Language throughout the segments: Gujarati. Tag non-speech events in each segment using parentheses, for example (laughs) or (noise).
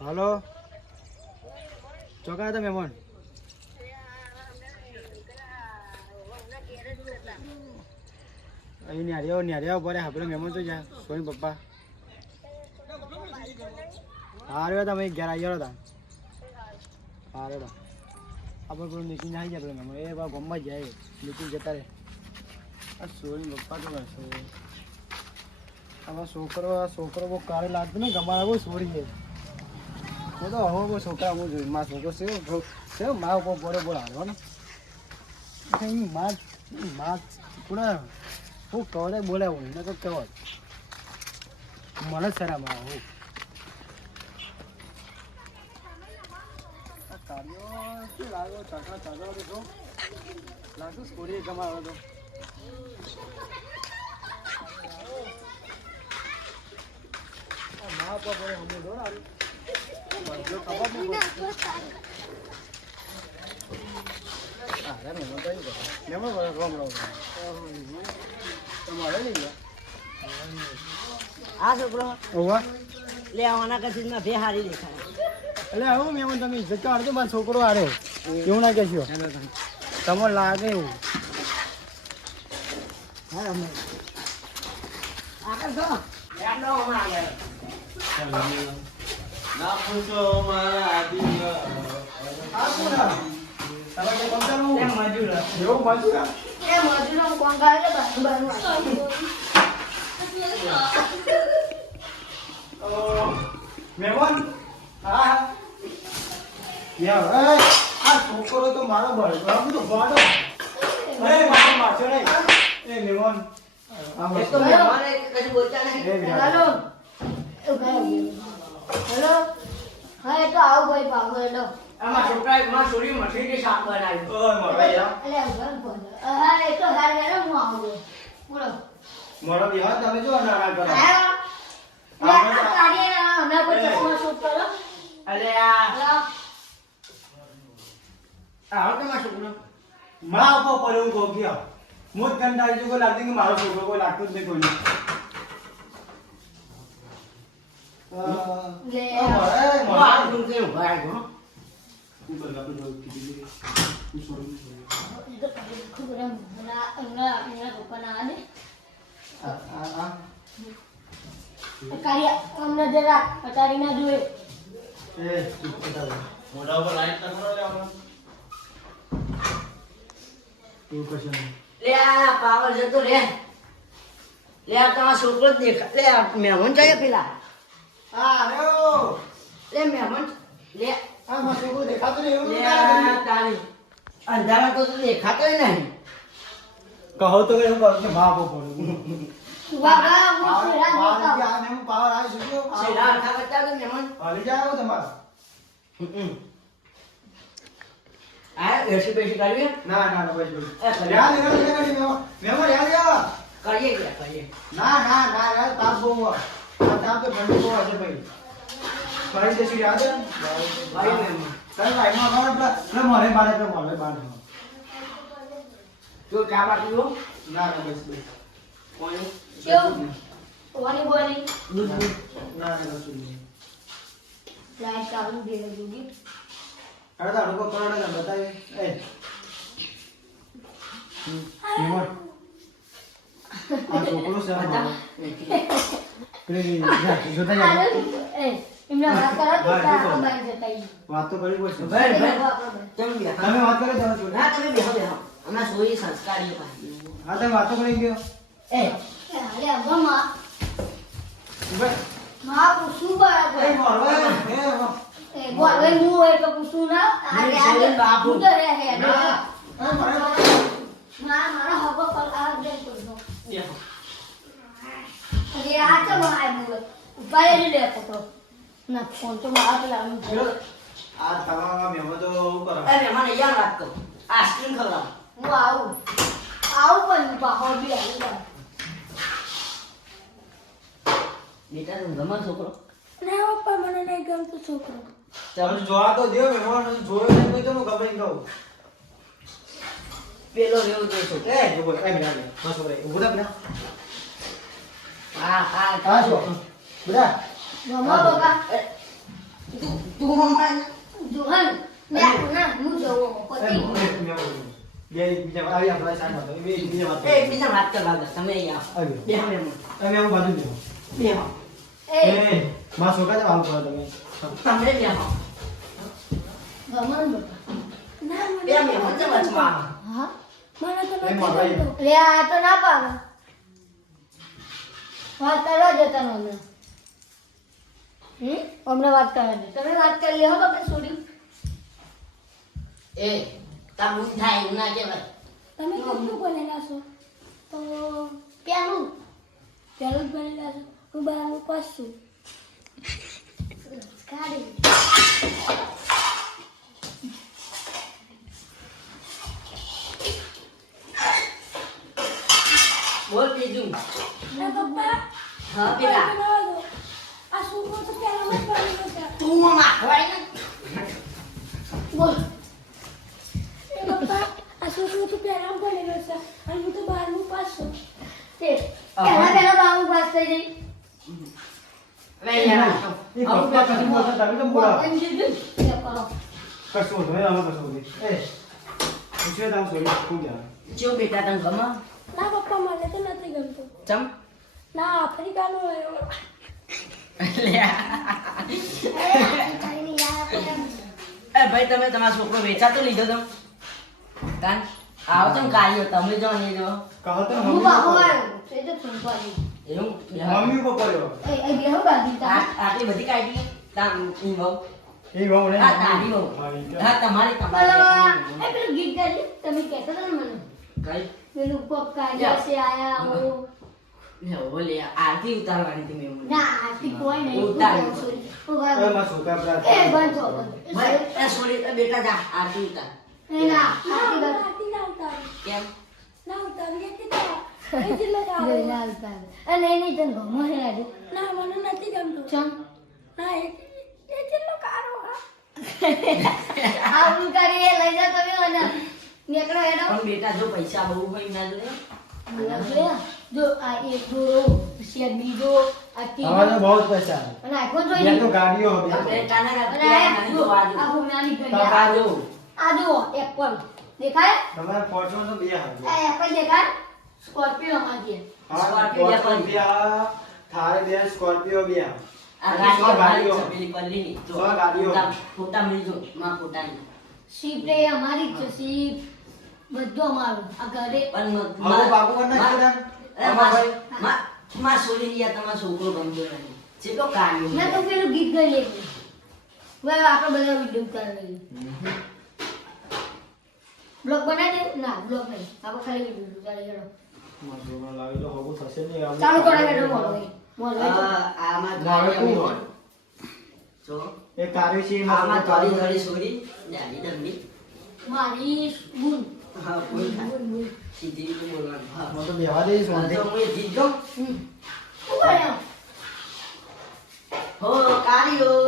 હલો. ચોકા હતા મહેમાન અહીં ન્યારિયા ન્યારિયા ઉપર આપણે મહેમાન તો જ્યાં. સોની પપ્પા. હારે તમે ઘેર આવી ગયા હતા હારે હતા આપણે પેલું નીકળી આવી જાય પેલું મહેમાન એ બા ગમવા જાય. નીકળી જતા રહે. આ સોની પપ્પા તો કરશે આમાં છોકરો છોકરો બહુ કારે લાગતો ને, ગમાડા બહુ છોડી છે. હું તો હવે બહુ છોકરા હું જોઈ, મારા છોકરો છે છે મા ઉપર બોલે બોલ હારવા એની માં માં પૂરા હું કવરે બોલાવું એને તો મને શરમ આવે હું. લાગ્યો ચાકડા ચાકડા તો લાગતું છોડી ગમાડો તો. મા બોલે હમણાં જો આનું. આ છોકરો. લે આવાના કશું ના ભે હારી દેખાય એટલે હું મહેમાન તમે ઇજ્જત છોકરો હારે એવું ના કહેશો તમને લાગે એવું હા રમે આગળ જો લે મજૂર એવું મજૂર એ મજૂરો કોણ કરે છે બાજુ બાજુ મહેમાન હા યાર એ આ છોકરો તો મારો બળ આ તો બાડો એ મારો માછો નહીં એ મહેમાન આ તો બોલતા નહીં હેલો હેલો. હા એ તો આવું ભાઈ પાવડો એનો આમાં છોકરા માં છોરી મઠીથી શાક બનાવ્યું ઓય મારો યાર. એટલે ઊભા. હા એ તો હાર હેલો હું આવું બોલો. મારો વિવાહ તમે જો કરો હા. લે આ કાર્યના હમણાં કોઈ ચશ્મા શૂટ કરો. અલે આ હેલો આ તમારો છોકરો મા ઉપર પડ્યું કહો ગયો હું જ કંટાળી ગયો કોઈ લાગતું કે મારો છોકરો કોઈ લાગતું જ નહીં કોઈને. જરા અટારી ના. એવું કશું લે આ પાવર જતો રે લે આ તમારો છોકરો જ દેખા લે મહેમાન ચાલે પેલા આ, રહ્યો. લે મહેમાન લે. આ મારો છોકરો દેખાતો નહીં, એવું ના તારી. અંધારા તો દેખાતો નહીં. કહો તો કે એવું કહું કે મા ઉપર પડ્યું. હું શેરા દેખાવ આ મેં પાવર આવી શક્યો. શેરા અડધા કરતા તો મહેમાન? હાલી જાઓ તમારે. આ એસી બેસી કરવી ના ના ના બસ બસ યાદ યાદ યાદ મેમો મેમો યાદ યાદ કરીએ કરીએ. ના ના ના યાર તાપ બહુ હોય. આ તાપ તો ઠંડી બહુ હશે ભાઈ ફરી જશું યાદ હે? ભાઈ મહેમાન ચાલ ભાઈ માં ખબર પેલા પેલા મોરે બારે પેલા મોરે બારે જો ચા બા પીવો ના ના બસ બસ કોણ કેવું ઓની બોની દૂધ દૂધ ના ના કશું નહીં લાઈટ ચાલુ દે જોગી અરે તારું કો કરોડ ને બતાવી એ હમ, મેમો આ છોકરો છે વાત તો કરવી પડશે ભાઈ ભાઈ તમે વાત કરો તમે ના તમે બેહો બેહો અમે સોઈ સંસ્કારી હા તમે વાતો કરી ગયો એ એ હાલે અમ્મા માં પૂછું બરાબર એ મોરવા, એ. હવે હું હોય તો પૂછું ના નહીં, આ બાપુ. તો રહે હે ના. મોરે હબો પર આ દે તો અરે આ તો બોલ ઉપાય જ લે તો ના ફોન તો મારા પેલા આમ આ તમારા મહેમાન તો? એ મહેમાન અહીંયા વાત કરો આઈસ્ક્રીમ ખવડાવો હું આવું આવું પણ બહાર બી આવું બેટા તને ગમે છોકરો ના પપ્પા મને નહીં ગમતો છોકરો તમે જોવા તો દેવ મહેમાન જોયો ને કોઈ તો હું ગમે કહું. પેલો રેવો તો છોકરો એ, જો બોલ, એ બેટા. હા, છોકરા, ઊભો થા. હા હા હા, જો. બેટા, મમ્મા પપ્પા. તું હમણાં જો હન બે ના હું જોવો પતિ. બે બીજા આવી આપણા સાઈડમાં બે બીજા વાત એ એકબીજા વાત કરવા દો. તમે અહીંયા આવો. આવ્યો તમે આવું બાજુ દેવો બે હો. એ. માં છોકરા જ આવું કરો તમે. તમે બે હો. ગમન બકા બે મેમો છે વચમાં. હા? મને તો નથી. લે આ તો ના પાડે. વાત કરવા જતા નો હમણાં. હમ? હમણાં વાત કરવા દે. તમે વાત કરી લે હો છોડ્યું છોડી એ તા થાય એવું ના કહેવાય. તમે કેટલું બનેલા છો? તો પેલું. પહેલું જ બનેલા છો? હું બહાર પાસ છું. કાઢી બોલ બીજું. પપ્પા હા પેલા. આ છોકરો તો પહેલામાં જ ભણેલો છે. તું આમાં ખવાય ને. બોલ. પપ્પા આ તો છે. અને હું તો પાસ છું. તે પાસ થઈ જઈ તમે તો બોલા કશું કશું એ. પૂછ્યું સોરી જા જો બેટા તને ગમે? ના પપ્પા મને તો નથી ગમતું. ચમ? ના આફ્રિકાનો આપણે એ ભાઈ તમે તમારો છોકરો વેચાતો લીધો તો? કાન આવો તો કાર્યો તમે જો નહીં જો કહો તો હું ઉપર આવ્યો. તે તો ફોન એવું? મમ્મી પડ્યો. એ એ બેહો બાજી તા આટલી બધી કાઢી તાર ઈ બહુ એ બહુ ને? હા તારી બહુ હા, તમારી તમારી એ પેલું ગીત ગાડી તમે કહેતા હતા ને મને. કઈ? પેલું કોક કાઢ્યા છે આયા હો. લે ઓલે આરતી ઉતારવાની હતી મેં ના આથી કોઈ નહીં. ઉતાર. એ. મારા છોકરા પેલા એ બંધ એ સોરી. બેટા જા આરતી ઉતાર. એ ના આરતી ના ઉતારી કેમ ના ઉતારી. એટલે તો એ જ જો ના ઉતારે. અને એની તને ગમો હે લાગે ના મને નથી ગમતું. ચમ? ના એ એ હા. (laughs) આવું કરી એ લઈ જા તમે મને. નીકળો હેડો. પણ બેટા જો પૈસા બહુ હોય ના લે. જો આ એક દોરો પછી આ બીજો આ હવે બહુ પૈસા અને બે જોઈ તો ગાડીઓ આ બે બેટાને અને આ નાની જો જો. આ. જો. આ એપલ દેખાય? તમારા ફોટો તો બે આ એપલ દેખાય? સ્કોર્પિયો માં છે સ્કોર્પિયો ફોટો બે થાર બે સ્કોર્પિયો બે આ. ગાડીઓ. મારી છે, જો, ગાડીઓ. માં પોતાની શીપ રે અમારી જ છે શીપ બધું અમારું આ ઘરે. પણ મારું બાપુ પણ ના માં- માં-. માં- માં છોડીને યાર તમારો છોકરો ગમતો નથી. જેટલો કામ મેં તો પેલું ગીત ગાઈ લીધું હવે આપણે બધા વીડિયો ઉતારી લઈએ. બ્લોગ બનાવી દે? ના બ્લોગ નહીં. આપણે ખાલી વીડિયો મારા લાવી તો હગું થશે નહીં. ચાલુ કરે હોય. તો. આ- આમાં ગાડી? જો, એ કાર્ય છે એમાં આમાં થોડું થોડી કાર્ય- થોડી છોડી, જાડી ડમરી. મારી બુન હા, બોલ સીધી રીતે બોલવાનું. હા. હું તો બેહવા દઈશ હા, તો હું એ જીત જાઉં. હમ શું કર્યો હો કાળિયો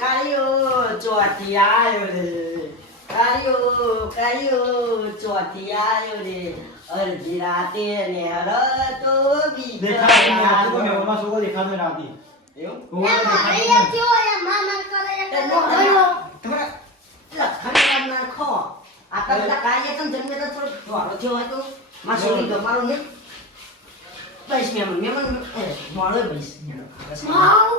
કાળિયો ચોથી આયો રે કાળિયો કાળિયો ચોથી આયો રે અડધી રાતે ને હરતો દેખાય મેળામાં દેખાતો રાતે. એવું હું દેખાતો મારી નહીં. થયો યા મામા કરે તમારા લખણ નાખો આટલા બધા કાર્ય તમ જન્મે તો થોડો દોડો થયો હોય તો માં છોડી તમારો ને બસ મેમન મેમન મોળો બસ. મારો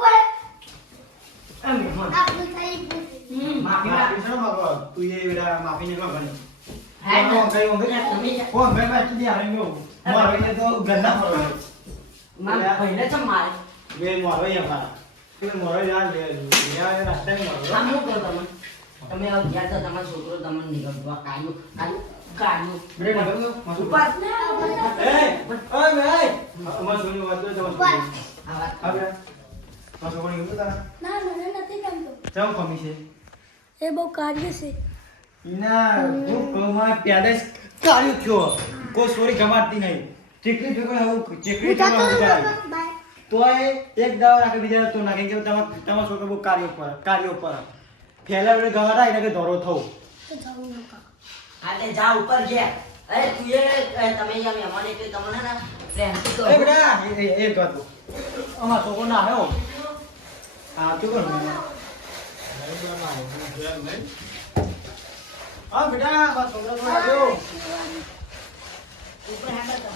મારે યાર નહીં મારો. તમે હવે ગયા તો તમારો છોકરો તમને નીકળતો આ કાયું કાયું બ્રેડ કાઢ્યું નાખો, માથું. ઉપર એ, ઓય ભાઈ. અમારા છોકરીની વાત કરો, તમારા છોકરીની. આ વાત હા બેટા. મારા છોકરીને તારા? ના મને નથી ગમતું ચમ કમી છે? એ બહુ કાર્ય છે ઈના, હું કહું માં પહેલે થયો. કોઈ છોરી ગમાડતી નહીં. ચીકલી ભેગો આવું, ચીકલી આવું એક દાવ રાખે બીજા તો નાખે કે તમારા તમારા છોકરો બહુ કાર્ય ઉપર કાર્ય ઉપર ફેલા વેળે ગવાડા એને કે ધોરો થવું. તો જવું નકા આજે જા ઉપર ગયા અરે તું એ તમે અહીંયા મહેમાન એટલે તમને ના પ્રેમથી. એ બેટા એ એ એ ગત અમાર છોકરો ના આવ્યો હા. તું કોણ? હા બેટા છોકરા ઉપર હાંડો